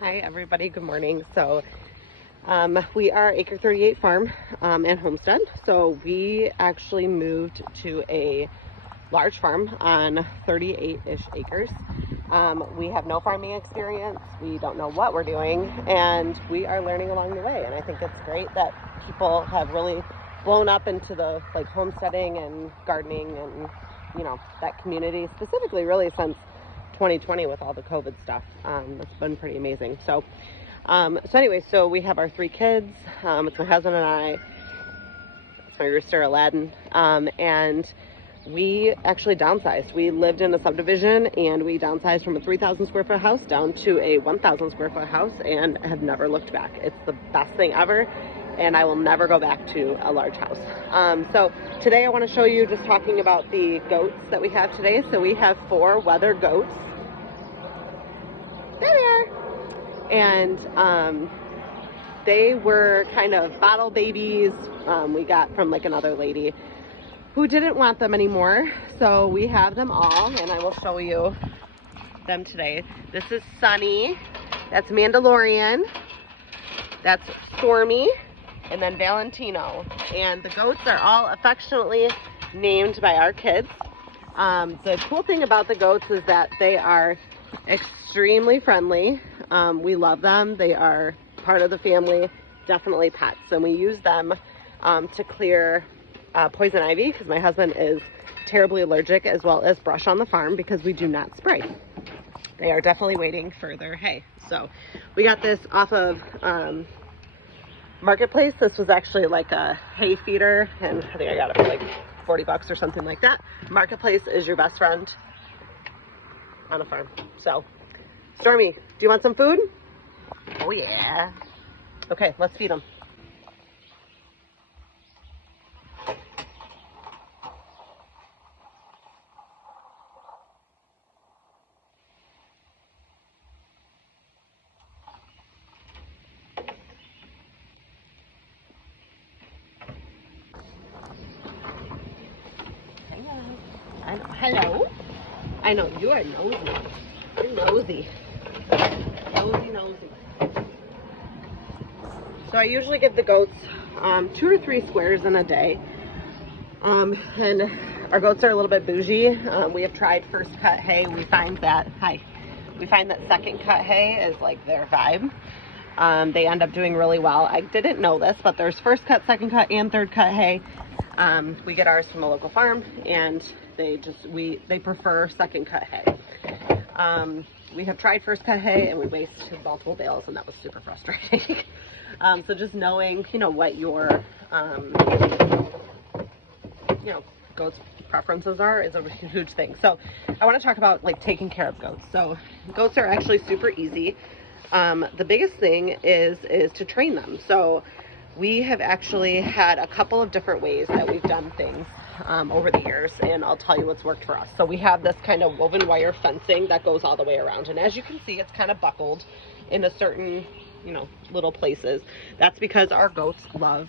Hi everybody, good morning. So we are Acre 38 Farm and Homestead. So we actually moved to a large farm on 38-ish acres. We have no farming experience. We don't know what we're doing, and we are learning along the way. And I think it's great that people have really blown up into the homesteading and gardening and that community, specifically really since 2020 with all the COVID stuff. It's been pretty amazing. So anyway, so we have our 3 kids. It's my husband and I. It's my rooster Aladdin. And we actually downsized. We lived in a subdivision and we downsized from a 3,000 square foot house down to a 1,000 square foot house and have never looked back. It's the best thing ever. And I will never go back to a large house. So today I want to show you, just talking about the goats that we have today. So we have 4 weather goats. There they are. And they were kind of bottle babies we got from another lady who didn't want them anymore. So we have them all, and I will show you them today. This is Sunny. That's Mandalorian. That's Stormy. And then Valentino. And the goats are all affectionately named by our kids. The cool thing about the goats is that they are extremely friendly. We love them. They are part of the family, definitely pets. And we use them to clear poison ivy, because my husband is terribly allergic, as well as brush on the farm, because we do not spray. They are definitely waiting for their hay. So we got this off of Marketplace. This was actually like a hay feeder, and I think I got it for like 40 bucks or something like that. Marketplace is your best friend on a farm. So Stormy, do you want some food? Oh yeah. Okay, let's feed them. Hello. I know you are nosy. You're nosy. Nosy. So I usually give the goats 2 or 3 squares in a day. And our goats are a little bit bougie. We have tried first cut hay. We find that second cut hay is like their vibe. They end up doing really well. I didn't know this, but there's first cut, second cut, and third cut hay. We get ours from a local farm, and they prefer second cut hay. We have tried first cut hay and we wasted multiple bales, and that was super frustrating. So just knowing, what your, goats' preferences are is a huge thing. So I want to talk about taking care of goats. So goats are actually super easy. The biggest thing is to train them. So we have actually had a couple of different ways that we've done things over the years, and I'll tell you what's worked for us. So we have this kind of woven wire fencing that goes all the way around, and as you can see, it's kind of buckled in a certain little places. That's because our goats love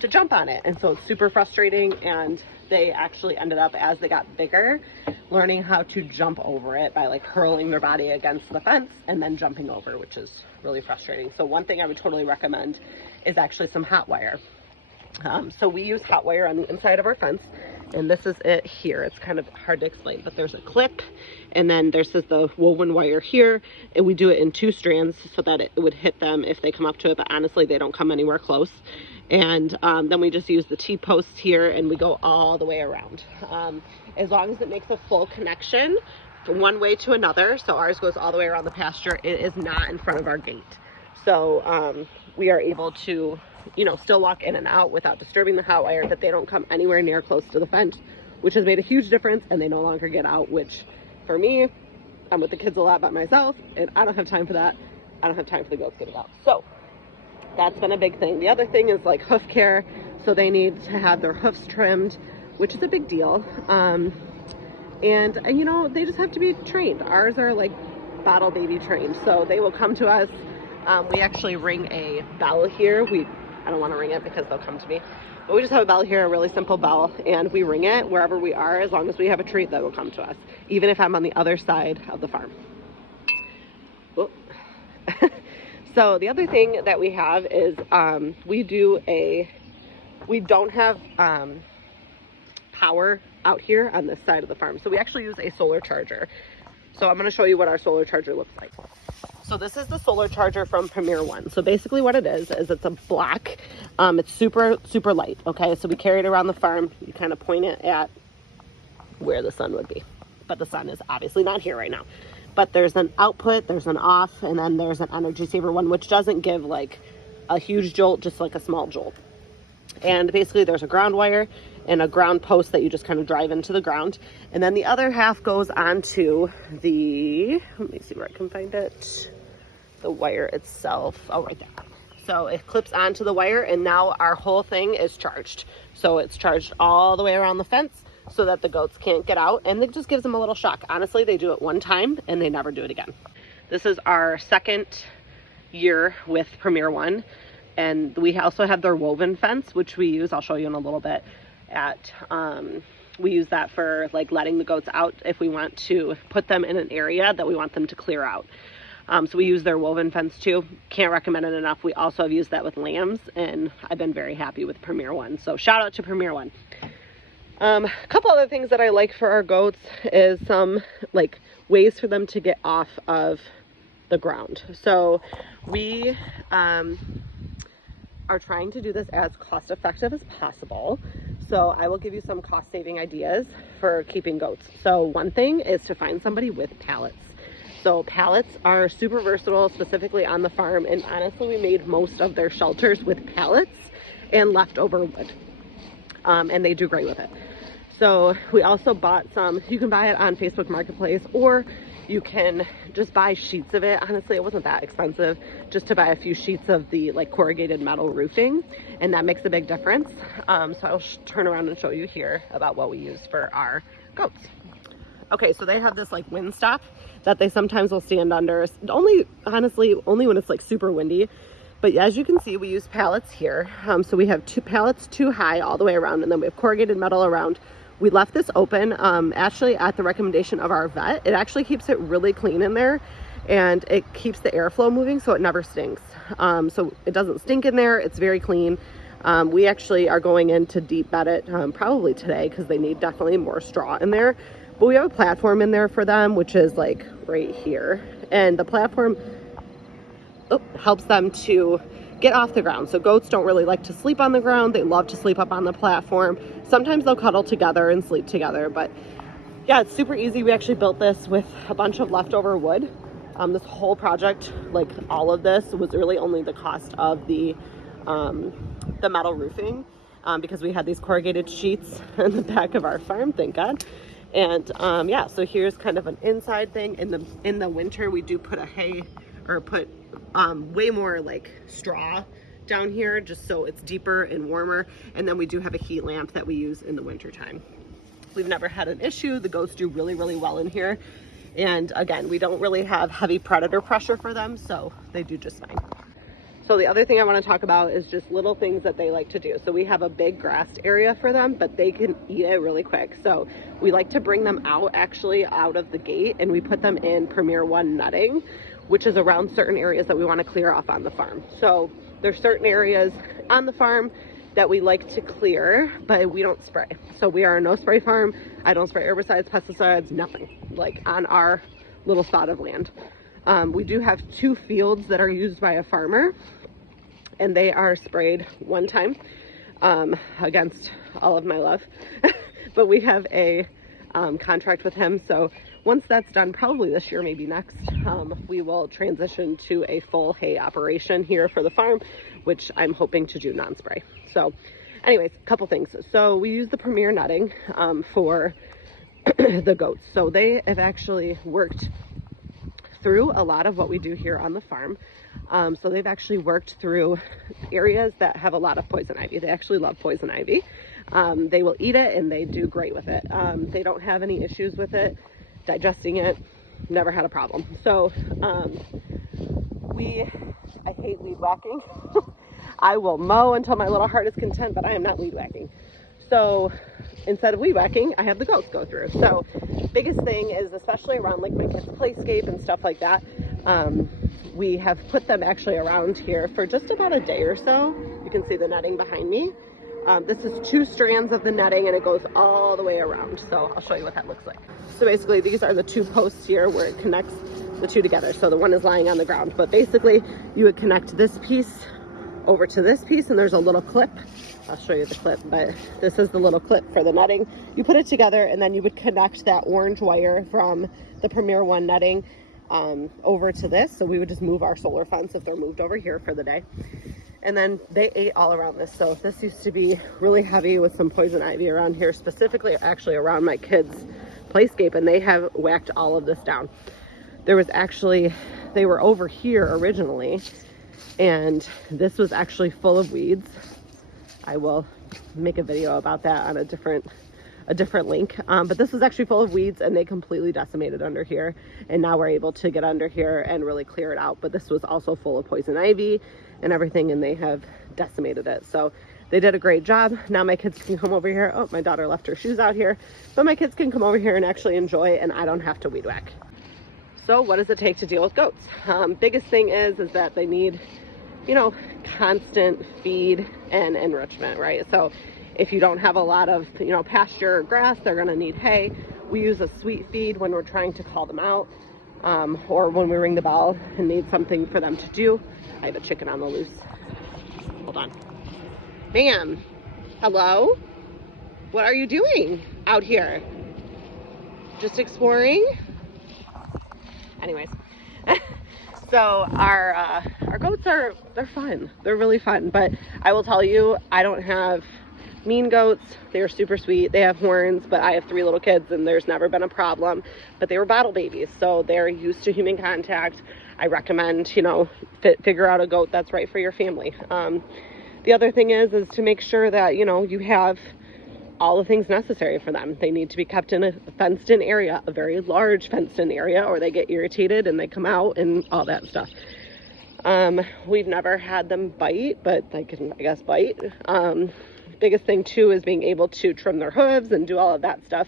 to jump on it, and so it's super frustrating. And they actually ended up, as they got bigger, learning how to jump over it by hurling their body against the fence and then jumping over, which is really frustrating. So one thing I would totally recommend is actually some hot wire. So we use hot wire on the inside of our fence, and this is it here. It's kind of hard to explain, but there's a clip, and then there's the woven wire here, and we do it in 2 strands so that it would hit them if they come up to it, but honestly they don't come anywhere close. And then we just use the T-post here, and we go all the way around. As long as it makes a full connection from one way to another, so ours goes all the way around the pasture, it is not in front of our gate. So we are able to still walk in and out without disturbing the hot wire, that they don't come anywhere near close to the fence, which has made a huge difference. And they no longer get out, which for me, I'm with the kids a lot by myself, and I don't have time for that. I don't have time for the goats getting out. So that's been a big thing. The other thing is hoof care. So they need to have their hoofs trimmed, which is a big deal. And they just have to be trained. Ours are bottle baby trained. So they will come to us. We actually ring a bell here. I don't want to ring it because they'll come to me. But we just have a bell here, a really simple bell, and we ring it wherever we are. As long as we have a treat, that will come to us, even if I'm on the other side of the farm. So the other thing that we have is we don't have power out here on this side of the farm. So we actually use a solar charger. So I'm going to show you what our solar charger looks like. So this is the solar charger from Premier One. So basically what it is it's a block. It's super, super light. Okay. So we carry it around the farm. You kind of point it at where the sun would be, but the sun is obviously not here right now. But there's an output, there's an off, and then there's an energy saver one, which doesn't give like a huge jolt, just like a small jolt. And basically there's a ground wire and a ground post that you just kind of drive into the ground. And then the other half goes onto the, let me see where I can find it, the wire itself. Oh, right there. So it clips onto the wire, and now our whole thing is charged. So it's charged all the way around the fence so that the goats can't get out, and it just gives them a little shock. Honestly, they do it one time and they never do it again. This is our second year with Premier One, and we also have their woven fence, which we use, I'll show you in a little bit, we use that for like letting the goats out if we want to put them in an area that we want them to clear out. So we use their woven fence too. Can't recommend it enough. We also have used that with lambs, and I've been very happy with Premier One. So shout out to Premier One. A couple other things that I like for our goats is some like ways for them to get off of the ground. So we are trying to do this as cost effective as possible. So I will give you some cost saving ideas for keeping goats. So one thing is to find somebody with pallets. So pallets are super versatile, specifically on the farm. And honestly, we made most of their shelters with pallets and leftover wood. And they do great with it. So we also bought some, you can buy it on Facebook Marketplace, or you can just buy sheets of it. Honestly, it wasn't that expensive just to buy a few sheets of the like corrugated metal roofing, and that makes a big difference. So I'll turn around and show you here about what we use for our goats. Okay, so they have this like wind stop that they sometimes will stand under, honestly, only when it's like super windy. But as you can see, we use pallets here. So we have two pallets, too high all the way around, and then we have corrugated metal around. We left this open, actually at the recommendation of our vet. It actually keeps it really clean in there, and it keeps the airflow moving so it never stinks. So it doesn't stink in there. It's very clean. We actually are going in to deep bed it probably today because they need definitely more straw in there. But we have a platform in there for them, which is like right here. And the platform helps them to get off the ground. So goats don't really like to sleep on the ground. They love to sleep up on the platform. Sometimes they'll cuddle together and sleep together, but yeah, it's super easy. We actually built this with a bunch of leftover wood. This whole project, like all of this, was really only the cost of the metal roofing, because we had these corrugated sheets in the back of our farm, thank God. And yeah, so here's kind of an inside thing. In the winter, we do put put way more like straw down here just so it's deeper and warmer. And then we do have a heat lamp that we use in the winter time. We've never had an issue. The goats do really, really well in here. And again, we don't really have heavy predator pressure for them, so they do just fine. So the other thing I want to talk about is just little things that they like to do. So we have a big grassed area for them, but they can eat it really quick. So we like to bring them out of the gate, and we put them in Premier One netting, which is around certain areas that we want to clear off on the farm. So there's certain areas on the farm that we like to clear, but we don't spray. So we are a no spray farm. I don't spray herbicides, pesticides, nothing, like on our little spot of land. We do have 2 fields that are used by a farmer, and they are sprayed one time, against all of my love. But we have a contract with him. So once that's done, probably this year, maybe next, we will transition to a full hay operation here for the farm, which I'm hoping to do non-spray. So anyways, a couple things. So we use the Premier netting for the goats. So they have actually worked through a lot of what we do here on the farm. So they've actually worked through areas that have a lot of poison ivy. They actually love poison ivy. They will eat it, and they do great with it. They don't have any issues with it, digesting it, never had a problem. So I hate weed whacking. I will mow until my little heart is content, but I am not weed whacking. So instead of weed whacking, I have the goats go through. So biggest thing is, especially around like my kids' playscape and stuff like that, we have put them actually around here for just about a day or so. You can see the netting behind me. This is 2 strands of the netting and it goes all the way around. So I'll show you what that looks like. So basically these are the 2 posts here where it connects the 2 together. So the one is lying on the ground, but basically you would connect this piece over to this piece and there's a little clip. I'll show you the clip, but this is the little clip for the netting. You put it together and then you would connect that orange wire from the Premier One netting over to this. So we would just move our solar fence if they're moved over here for the day. And then they ate all around this. So this used to be really heavy with some poison ivy around here, specifically actually around my kids' playscape, and they have whacked all of this down. There was actually, they were over here originally, and this was actually full of weeds. I will make a video about that on a different link. But this was actually full of weeds and they completely decimated under here. And now we're able to get under here and really clear it out. But this was also full of poison ivy and everything, and they have decimated it. So they did a great job. Now my kids can come over here. Oh, my daughter left her shoes out here. But my kids can come over here and actually enjoy it, and I don't have to weed whack. So what does it take to deal with goats? Biggest thing is that they need, you know, constant feed and enrichment, right? So if you don't have a lot of, you know, pasture or grass, they're gonna need hay. We use a sweet feed when we're trying to call them out, or when we ring the bell and need something for them to do. I have a chicken on the loose. Hold on. Ma'am, hello? What are you doing out here? Just exploring? Anyways. So our goats they're fun. They're really fun, but I will tell you, I don't have mean goats. They're super sweet. They have horns, but I have 3 little kids and there's never been a problem. But they were bottle babies, so they're used to human contact. I recommend, you know, figure out a goat that's right for your family. The other thing is to make sure that, you know, you have all the things necessary for them. They need to be kept in a fenced in area, a very large fenced in area, or they get irritated and they come out and all that stuff. We've never had them bite, but they can, I guess, bite. Biggest thing too is being able to trim their hooves and do all of that stuff.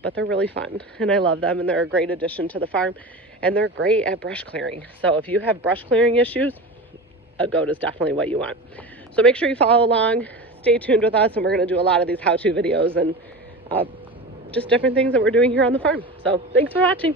But they're really fun and I love them, and they're a great addition to the farm, and they're great at brush clearing. So if you have brush clearing issues, a goat is definitely what you want. So make sure you follow along, stay tuned with us, and we're going to do a lot of these how-to videos and just different things that we're doing here on the farm. So thanks for watching.